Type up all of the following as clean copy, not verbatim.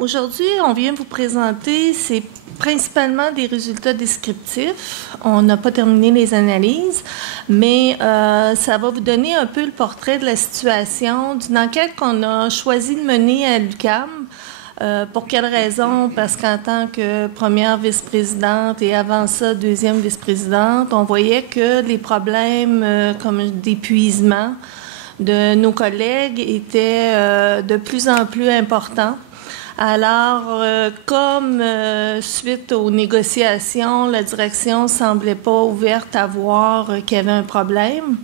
Aujourd'hui, on vient vous présenter, c'est principalement des résultats descriptifs. On n'a pas terminé les analyses, mais ça va vous donner un peu le portrait de la situation d'une enquête qu'on a choisi de mener à l'UQAM. Pour quelle raison? Parce qu'en tant que première vice-présidente et avant ça, deuxième vice-présidente, on voyait que les problèmes comme d'épuisement de nos collègues étaient de plus en plus importants. Alors, comme suite aux négociations, la direction ne semblait pas ouverte à voir qu'il y avait un problème,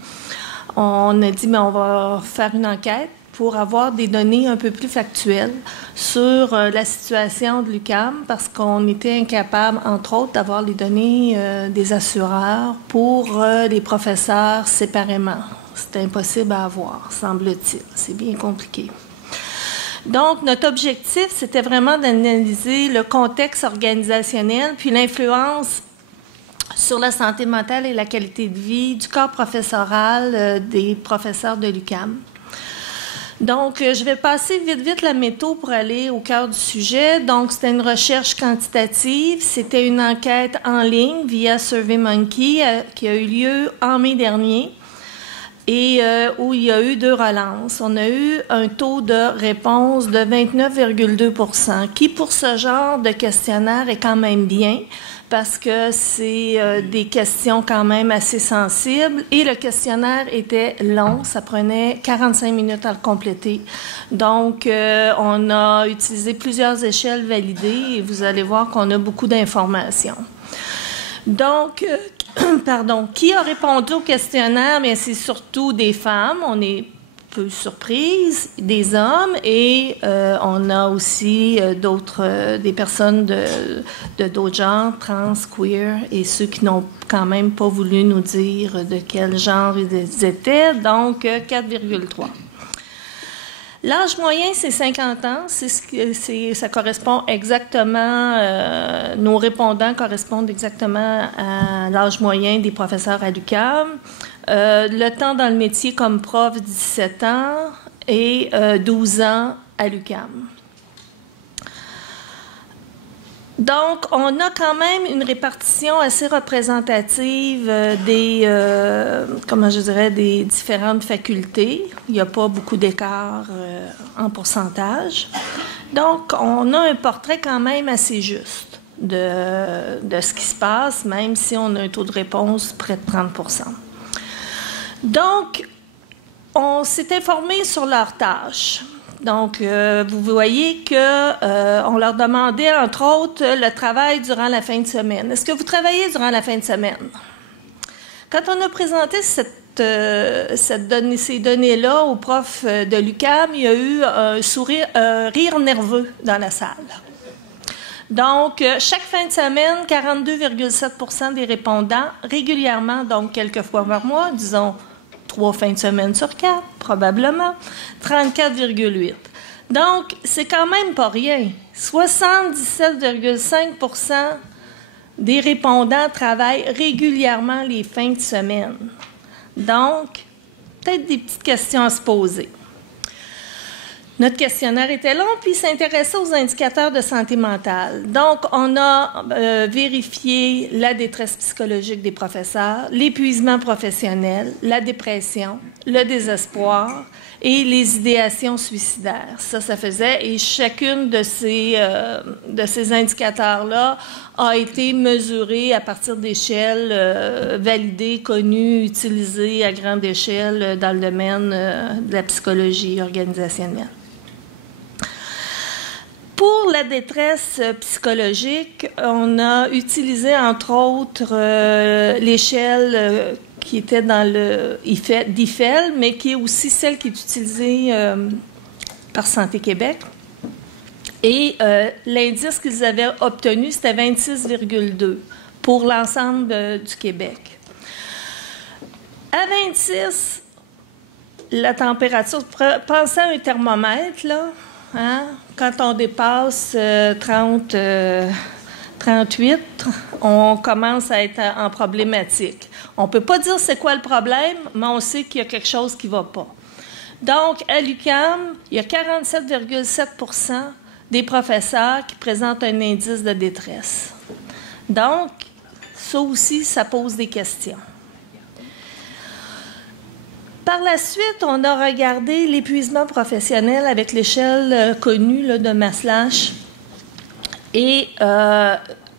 on a dit, on va faire une enquête pour avoir des données un peu plus factuelles sur la situation de l'UQAM parce qu'on était incapable, entre autres, d'avoir les données des assureurs pour les professeurs séparément. C'est impossible à avoir, semble-t-il. C'est bien compliqué. Donc, notre objectif, c'était vraiment d'analyser le contexte organisationnel puis l'influence sur la santé mentale et la qualité de vie du corps professoral des professeurs de l'UQAM. Donc, je vais passer vite la méthode pour aller au cœur du sujet. Donc, c'était une recherche quantitative. C'était une enquête en ligne via SurveyMonkey qui a eu lieu en mai dernier et où il y a eu 2 relances. On a eu un taux de réponse de 29,2 % qui, pour ce genre de questionnaire, est quand même bien parce que c'est des questions quand même assez sensibles et le questionnaire était long, ça prenait 45 minutes à le compléter. Donc, on a utilisé plusieurs échelles validées et vous allez voir qu'on a beaucoup d'informations. Donc, qui a répondu au questionnaire? Bien, c'est surtout des femmes, on est peu surprise, des hommes et on a aussi des personnes de d'autres genres, trans, queer et ceux qui n'ont quand même pas voulu nous dire de quel genre ils étaient, donc 4,3. L'âge moyen, c'est 50 ans. Ça correspond exactement, nos répondants correspondent exactement à l'âge moyen des professeurs à l'UQAM. Le temps dans le métier comme prof, 17 ans et 12 ans à l'UQAM. Donc, on a quand même une répartition assez représentative des différentes facultés. Il n'y a pas beaucoup d'écart en pourcentage. Donc, on a un portrait quand même assez juste de ce qui se passe, même si on a un taux de réponse près de 30 %. Donc, on s'est informé sur leurs tâches. Donc, vous voyez qu'on leur demandait, entre autres, le travail durant la fin de semaine. Est-ce que vous travaillez durant la fin de semaine? Quand on a présenté ces données-là au prof de l'UQAM, il y a eu un rire nerveux dans la salle. Donc, chaque fin de semaine, 42,7 % des répondants, régulièrement, donc quelques fois par mois, disons 3 fins de semaine sur 4, probablement, 34,8. Donc, c'est quand même pas rien. 77,5 % des répondants travaillent régulièrement les fins de semaine. Donc, peut-être des petites questions à se poser. Notre questionnaire était long, puis s'intéressait aux indicateurs de santé mentale. Donc, on a vérifié la détresse psychologique des professeurs, l'épuisement professionnel, la dépression, le désespoir et les idéations suicidaires. Ça faisait, et chacune de ces indicateurs-là a été mesurée à partir d'échelles validées, connues, utilisées à grande échelle dans le domaine de la psychologie organisationnelle. Pour la détresse psychologique, on a utilisé, entre autres, l'échelle qui était dans le d'IFEL, mais qui est aussi celle qui est utilisée par Santé Québec. Et l'indice qu'ils avaient obtenu, c'était 26,2 pour l'ensemble du Québec. À 26, la température, pensez à un thermomètre, là, hein? Quand on dépasse 38, on commence à être en problématique. On ne peut pas dire c'est quoi le problème, mais on sait qu'il y a quelque chose qui ne va pas. Donc, à l'UQAM, il y a 47,7 % des professeurs qui présentent un indice de détresse. Donc, ça aussi, ça pose des questions. Par la suite, on a regardé l'épuisement professionnel avec l'échelle connue là, de Maslach. Et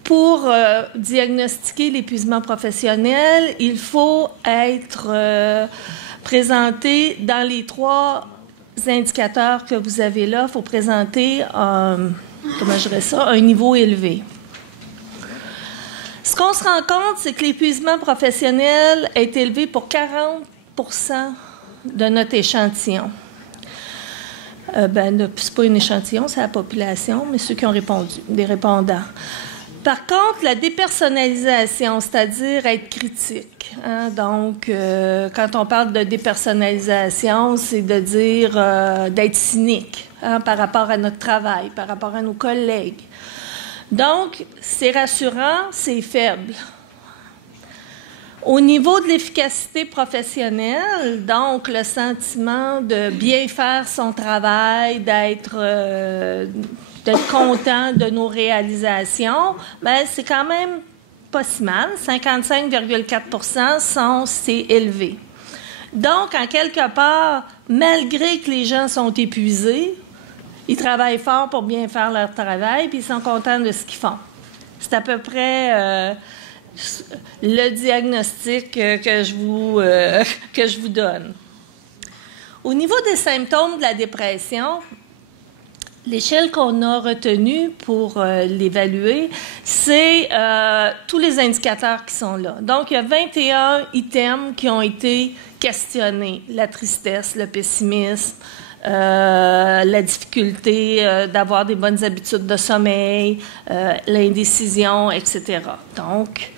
pour diagnostiquer l'épuisement professionnel, il faut être présenté dans les 3 indicateurs que vous avez là. Il faut présenter, comment je dirais ça, un niveau élevé. Ce qu'on se rend compte, c'est que l'épuisement professionnel est élevé pour 40% de notre échantillon. C'est pas un échantillon, c'est la population, mais ceux qui ont répondu, des répondants. Par contre, la dépersonnalisation, c'est-à-dire être critique. Hein, donc, quand on parle de dépersonnalisation, c'est de dire d'être cynique par rapport à notre travail, par rapport à nos collègues. Donc, c'est rassurant, c'est faible. Au niveau de l'efficacité professionnelle, donc le sentiment de bien faire son travail, d'être content de nos réalisations, c'est quand même pas si mal. 55,4 % c'est élevé. Donc, en quelque part, malgré que les gens sont épuisés, ils travaillent fort pour bien faire leur travail, puis ils sont contents de ce qu'ils font. C'est à peu près le diagnostic que je vous donne. Au niveau des symptômes de la dépression, l'échelle qu'on a retenue pour l'évaluer, c'est tous les indicateurs qui sont là. Donc, il y a 21 items qui ont été questionnés. La tristesse, le pessimisme, la difficulté d'avoir des bonnes habitudes de sommeil, l'indécision, etc. Donc,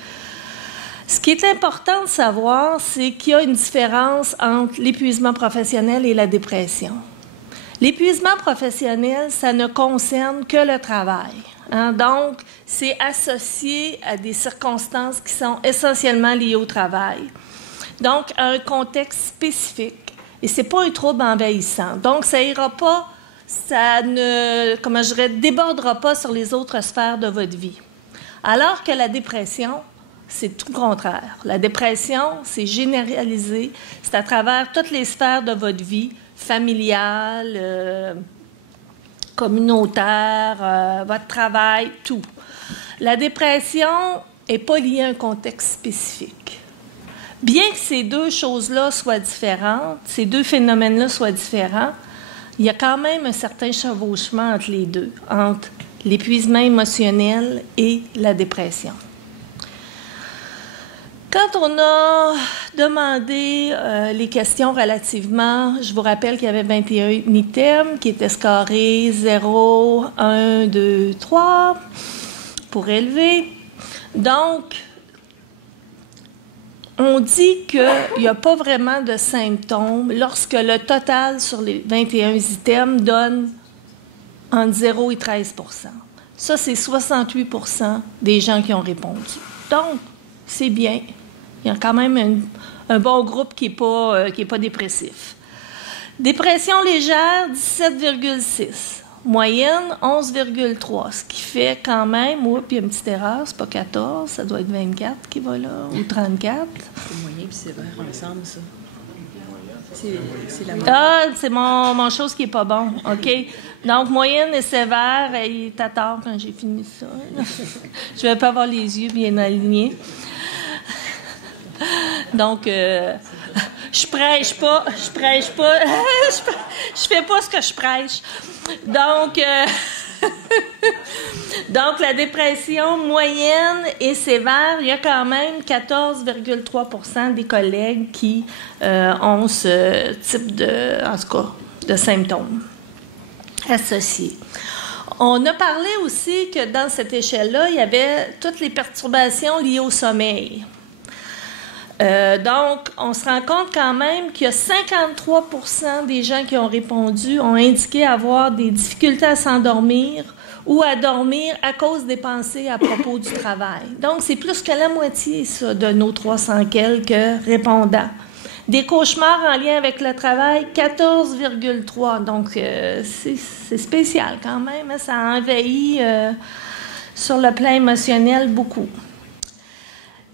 ce qui est important de savoir, c'est qu'il y a une différence entre l'épuisement professionnel et la dépression. L'épuisement professionnel, ça ne concerne que le travail. Hein? Donc, c'est associé à des circonstances qui sont essentiellement liées au travail. Donc, à un contexte spécifique. Et ce n'est pas un trouble envahissant. Donc, ça ira pas, ça ne, comment je dirais, débordera pas sur les autres sphères de votre vie. Alors que la dépression, c'est tout le contraire. La dépression, c'est généralisé. C'est à travers toutes les sphères de votre vie, familiale, communautaire, votre travail, tout. La dépression n'est pas liée à un contexte spécifique. Bien que ces deux choses-là soient différentes, ces deux phénomènes-là soient différents, il y a quand même un certain chevauchement entre les deux, entre l'épuisement émotionnel et la dépression. Quand on a demandé les questions relativement, je vous rappelle qu'il y avait 21 items qui étaient scorés 0, 1, 2, 3 pour élever. Donc, on dit qu'il n'y a pas vraiment de symptômes lorsque le total sur les 21 items donne entre 0 et 13 %. Ça, c'est 68 % des gens qui ont répondu. Donc, c'est bien. Il y a quand même un bon groupe qui n'est pas dépressif. Dépression légère, 17,6. Moyenne, 11,3. Ce qui fait quand même, oups, il y a une petite erreur, c'est pas 14, ça doit être 24 qui va là, ou 34. C'est moyen et sévère ensemble, ça. C'est la moyenne. Ah, c'est mon chose qui n'est pas bon. OK. Donc, moyenne et sévère, il est à tard quand j'ai fini ça. Je ne vais pas avoir les yeux bien alignés. Donc, je prêche pas, je fais pas ce que je prêche. Donc, donc la dépression moyenne et sévère, il y a quand même 14,3 % des collègues qui ont ce type de symptômes associés. On a parlé aussi que dans cette échelle-là, il y avait toutes les perturbations liées au sommeil. Donc, on se rend compte quand même qu'il y a 53 % des gens qui ont répondu ont indiqué avoir des difficultés à s'endormir ou à dormir à cause des pensées à propos du travail. Donc, c'est plus que la moitié, ça, de nos 300 quelques répondants. Des cauchemars en lien avec le travail, 14,3. Donc, c'est spécial quand même. Hein? Ça a envahi sur le plan émotionnel beaucoup.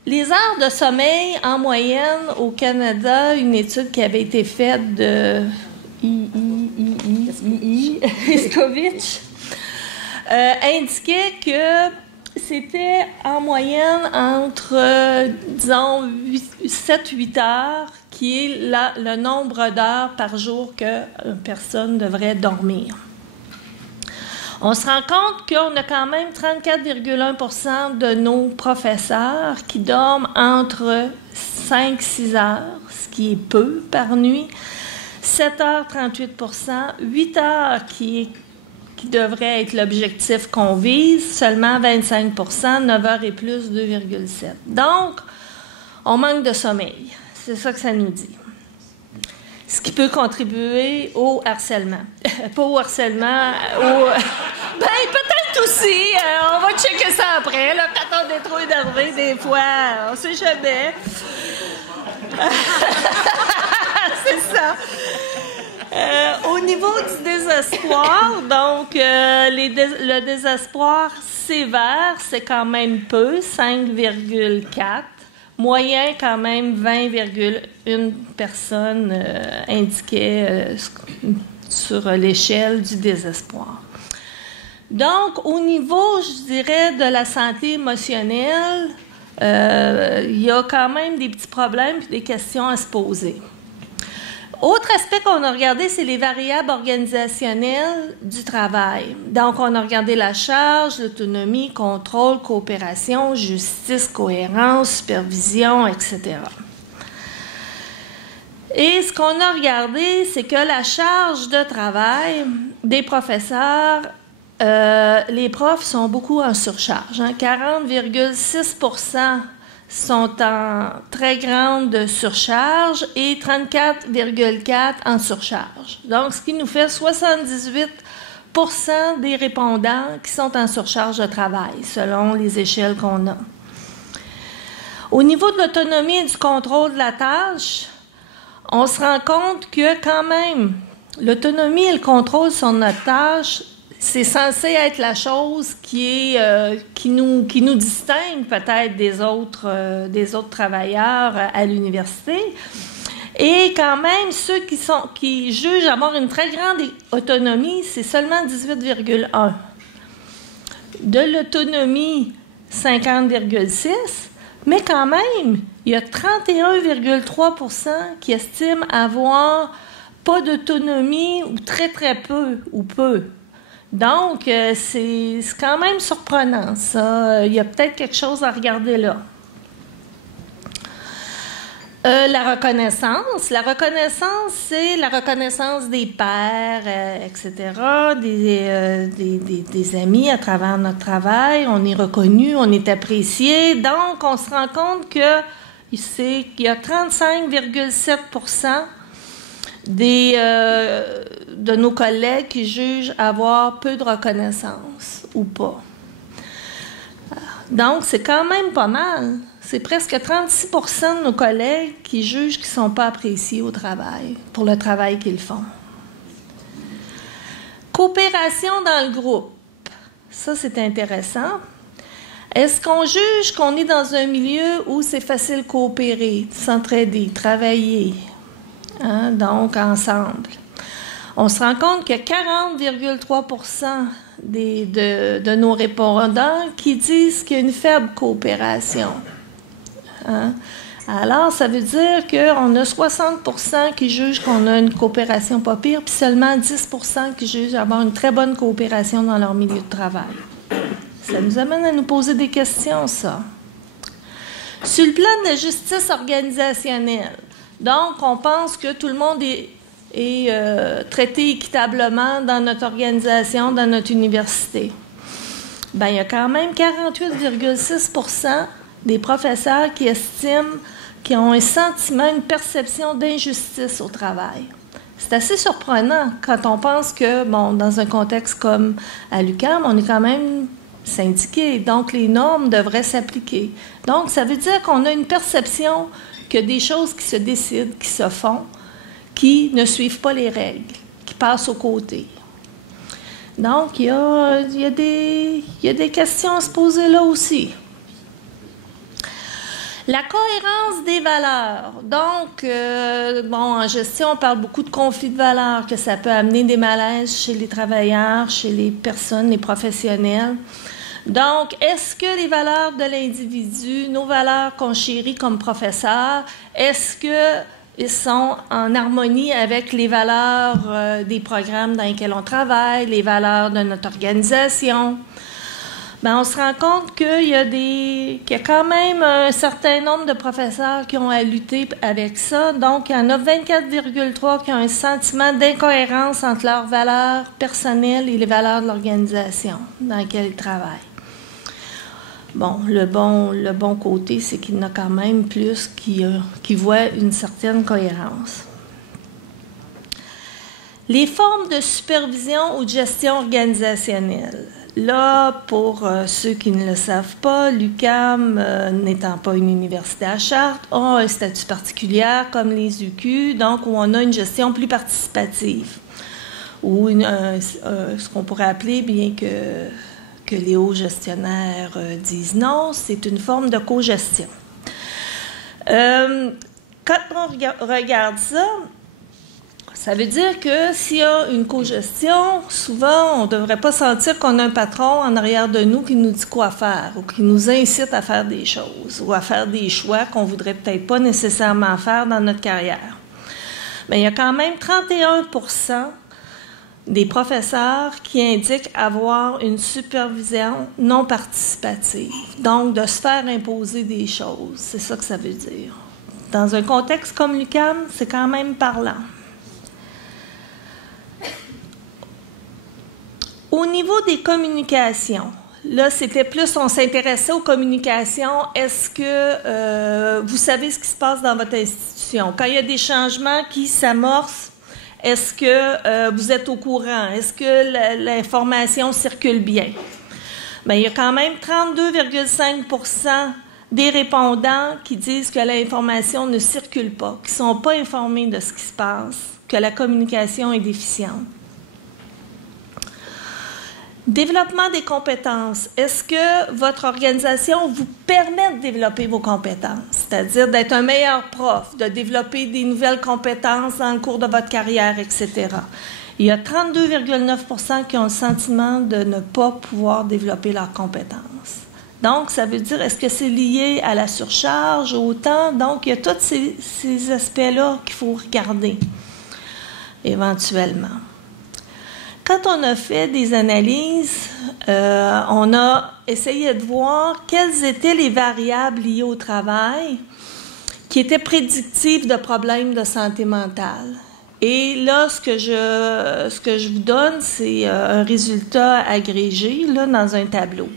Les heures de sommeil, en moyenne, au Canada, une étude qui avait été faite de Iskovitch indiquait que c'était en moyenne entre, disons, 7-8 heures, qui est le nombre d'heures par jour qu'une personne devrait dormir. On se rend compte qu'on a quand même 34,1% de nos professeurs qui dorment entre 5-6 heures, ce qui est peu par nuit, 7 heures, 38%, 8 heures qui devrait être l'objectif qu'on vise, seulement 25%, 9 heures et plus, 2,7%. Donc, on manque de sommeil. C'est ça que ça nous dit. Ce qui peut contribuer au harcèlement. Pas au harcèlement, ben, peut-être aussi. On va checker ça après. Là, quand on est trop énervé, des fois, on sait jamais. C'est ça. Au niveau du désespoir, donc, le désespoir sévère, c'est quand même peu, 5,4. Moyen, quand même, 20,1 personnes indiquaient sur l'échelle du désespoir. Donc, au niveau, je dirais, de la santé émotionnelle, il y a quand même des petits problèmes et des questions à se poser. Autre aspect qu'on a regardé, c'est les variables organisationnelles du travail. Donc, on a regardé la charge, l'autonomie, contrôle, coopération, justice, cohérence, supervision, etc. Et ce qu'on a regardé, c'est que la charge de travail des professeurs, les profs sont beaucoup en surcharge. 40,6% sont en très grande surcharge et 34,4% en surcharge. Donc, ce qui nous fait 78% des répondants qui sont en surcharge de travail, selon les échelles qu'on a. Au niveau de l'autonomie et du contrôle de la tâche, on se rend compte que quand même, l'autonomie et le contrôle sur notre tâche, c'est censé être la chose qui nous distingue peut-être des autres travailleurs à l'université. Et quand même, ceux qui jugent avoir une très grande autonomie, c'est seulement 18,1. De l'autonomie, 50,6. Mais quand même, il y a 31,3% qui estiment avoir pas d'autonomie ou très, très peu ou peu. Donc, c'est quand même surprenant, ça. Il y a peut-être quelque chose à regarder là. La reconnaissance. La reconnaissance, c'est la reconnaissance des pairs, etc., des amis à travers notre travail. On est reconnu, on est apprécié. Donc, on se rend compte qu'il y a 35,7% de nos collègues qui jugent avoir peu de reconnaissance ou pas. Donc, c'est quand même pas mal. C'est presque 36% de nos collègues qui jugent qu'ils ne sont pas appréciés au travail, pour le travail qu'ils font. Coopération dans le groupe. Ça, c'est intéressant. Est-ce qu'on juge qu'on est dans un milieu où c'est facile de coopérer, de s'entraider, de travailler, donc ensemble? On se rend compte que 40,3% de nos répondants qui disent qu'il y a une faible coopération. Alors, ça veut dire qu'on a 60% qui jugent qu'on a une coopération pas pire, puis seulement 10% qui jugent avoir une très bonne coopération dans leur milieu de travail. Ça nous amène à nous poser des questions, ça. Sur le plan de la justice organisationnelle, donc, on pense que tout le monde est traité équitablement dans notre organisation, dans notre université. Bien, il y a quand même 48,6% des professeurs qui estiment qu'ils ont un sentiment, une perception d'injustice au travail. C'est assez surprenant quand on pense que, bon, dans un contexte comme à l'UQAM, on est quand même syndiqué, donc les normes devraient s'appliquer. Donc, ça veut dire qu'on a une perception qu'il y a des choses qui se décident, qui se font, qui ne suivent pas les règles, qui passent aux côtés. Donc, il y a des questions à se poser là aussi. La cohérence des valeurs. Donc, en gestion, on parle beaucoup de conflits de valeurs, que ça peut amener des malaises chez les travailleurs, chez les personnes, les professionnels. Donc, est-ce que les valeurs de l'individu, nos valeurs qu'on chérit comme professeurs, est-ce qu'ils sont en harmonie avec les valeurs des programmes dans lesquels on travaille, les valeurs de notre organisation? Bien, on se rend compte qu'il y a quand même un certain nombre de professeurs qui ont à lutter avec ça. Donc, il y en a 24,3 qui ont un sentiment d'incohérence entre leurs valeurs personnelles et les valeurs de l'organisation dans laquelle ils travaillent. Bon, le bon côté, c'est qu'il y en a quand même plus qui voient une certaine cohérence. Les formes de supervision ou de gestion organisationnelle. Là, pour ceux qui ne le savent pas, l'UQAM, n'étant pas une université à charte, a un statut particulier comme les UQ, donc où on a une gestion plus participative, ou ce qu'on pourrait appeler, bien que les hauts gestionnaires disent non, c'est une forme de cogestion. Quand on regarde ça, ça veut dire que s'il y a une cogestion, souvent, on ne devrait pas sentir qu'on a un patron en arrière de nous qui nous dit quoi faire ou qui nous incite à faire des choses ou à faire des choix qu'on ne voudrait peut-être pas nécessairement faire dans notre carrière. Mais il y a quand même 31% des professeurs qui indiquent avoir une supervision non participative, donc de se faire imposer des choses. C'est ça que ça veut dire. Dans un contexte comme l'UQAM, c'est quand même parlant. Au niveau des communications, là, c'était plus, on s'intéressait aux communications. Est-ce que vous savez ce qui se passe dans votre institution? Quand il y a des changements qui s'amorcent, est-ce que vous êtes au courant? Est-ce que l'information circule bien? Bien, il y a quand même 32,5% des répondants qui disent que l'information ne circule pas, qui ne sont pas informés de ce qui se passe, que la communication est déficiente. Développement des compétences. Est-ce que votre organisation vous permet de développer vos compétences? C'est-à-dire d'être un meilleur prof, de développer des nouvelles compétences dans le cours de votre carrière, etc. Il y a 32,9% qui ont le sentiment de ne pas pouvoir développer leurs compétences. Donc, ça veut dire, est-ce que c'est lié à la surcharge, au temps? Donc, il y a tous ces aspects-là qu'il faut regarder, éventuellement. Quand on a fait des analyses, on a essayé de voir quelles étaient les variables liées au travail qui étaient prédictives de problèmes de santé mentale. Et là, ce que je vous donne, c'est un résultat agrégé là, dans un tableau.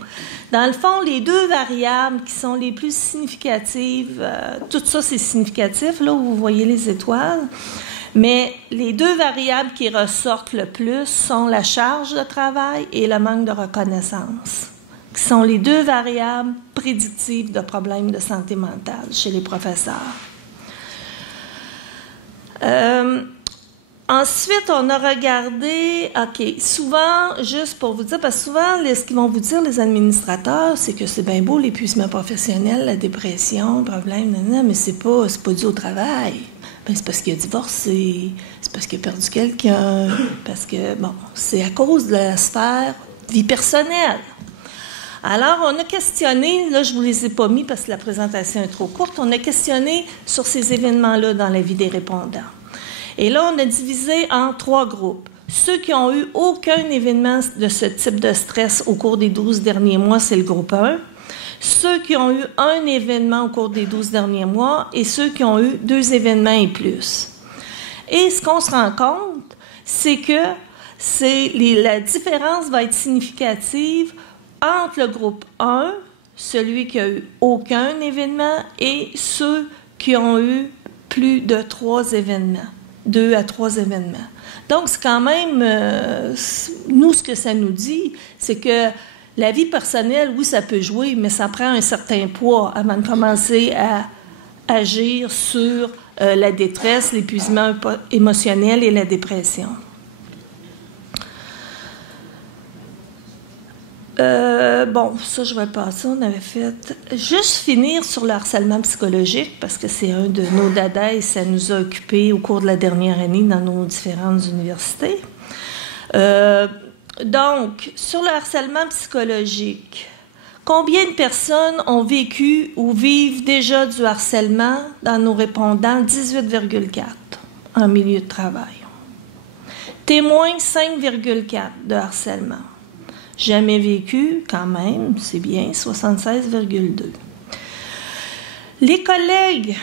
Dans le fond, les deux variables qui sont les plus significatives, tout ça c'est significatif, là où vous voyez les étoiles, mais les deux variables qui ressortent le plus sont la charge de travail et le manque de reconnaissance, qui sont les deux variables prédictives de problèmes de santé mentale chez les professeurs. Ensuite, on a regardé, OK, souvent, juste pour vous dire, parce que souvent, ce qu'ils vont vous dire, les administrateurs, c'est que c'est bien beau l'épuisement professionnel, la dépression, le problème, mais c'est pas dû au travail. Bien, c'est parce qu'il a divorcé, c'est parce qu'il a perdu quelqu'un, parce que, bon, c'est à cause de la sphère vie personnelle. Alors, on a questionné, là, je ne vous les ai pas mis parce que la présentation est trop courte, on a questionné sur ces événements-là dans la vie des répondants. Et là, on a divisé en 3 groupes. Ceux qui n'ont eu aucun événement de ce type de stress au cours des 12 derniers mois, c'est le groupe 1. Ceux qui ont eu un événement au cours des 12 derniers mois et ceux qui ont eu 2 événements et plus. Et ce qu'on se rend compte, c'est que la différence va être significative entre le groupe 1, celui qui a eu aucun événement, et ceux qui ont eu plus de 3 événements. 2 à 3 événements. Donc, c'est quand même, nous, ce que ça nous dit, c'est que la vie personnelle, oui, ça peut jouer, mais ça prend un certain poids avant de commencer agir sur la détresse, l'épuisement émotionnel et la dépression. Bon, ça, je vais passer. On avait fait... Juste finir sur le harcèlement psychologique, parce que c'est un de nos dadas et ça nous a occupés au cours de la dernière année dans nos différentes universités. Donc, sur le harcèlement psychologique, combien de personnes ont vécu ou vivent déjà du harcèlement dans nos répondants? 18,4 en milieu de travail. Témoins, 5,4 de harcèlement. Jamais vécu, quand même, c'est bien, 76,2. Les collègues,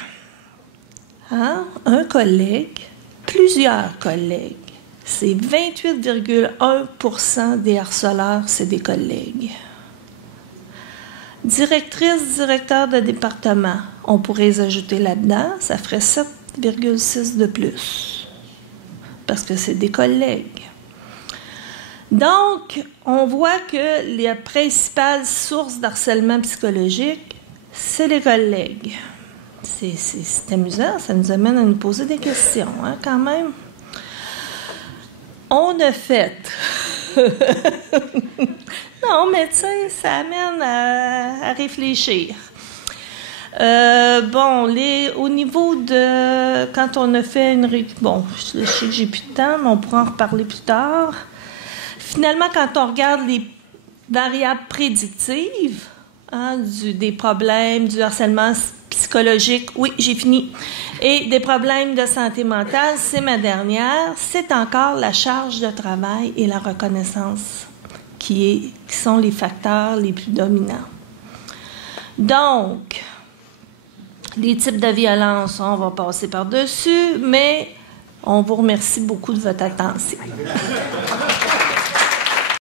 hein? Un collègue, plusieurs collègues, c'est 28,1% des harceleurs, c'est des collègues. Directrice, directeur de département, on pourrait les ajouter là-dedans, ça ferait 7,6 de plus, parce que c'est des collègues. Donc, on voit que la principale source d'harcèlement psychologique, c'est les collègues. C'est amusant, ça nous amène à nous poser des questions, hein, quand même. On a fait... Non, mais tu sais, ça amène à réfléchir. Bon, au niveau de... Quand on a fait une... Bon, je sais que j'ai plus de temps, mais on pourra en reparler plus tard. Finalement, quand on regarde les variables prédictives, hein, des problèmes, du harcèlement psychologique, oui, j'ai fini, et des problèmes de santé mentale, c'est ma dernière, c'est encore la charge de travail et la reconnaissance qui sont les facteurs les plus dominants. Donc, les types de violence, on va passer par-dessus, mais on vous remercie beaucoup de votre attention.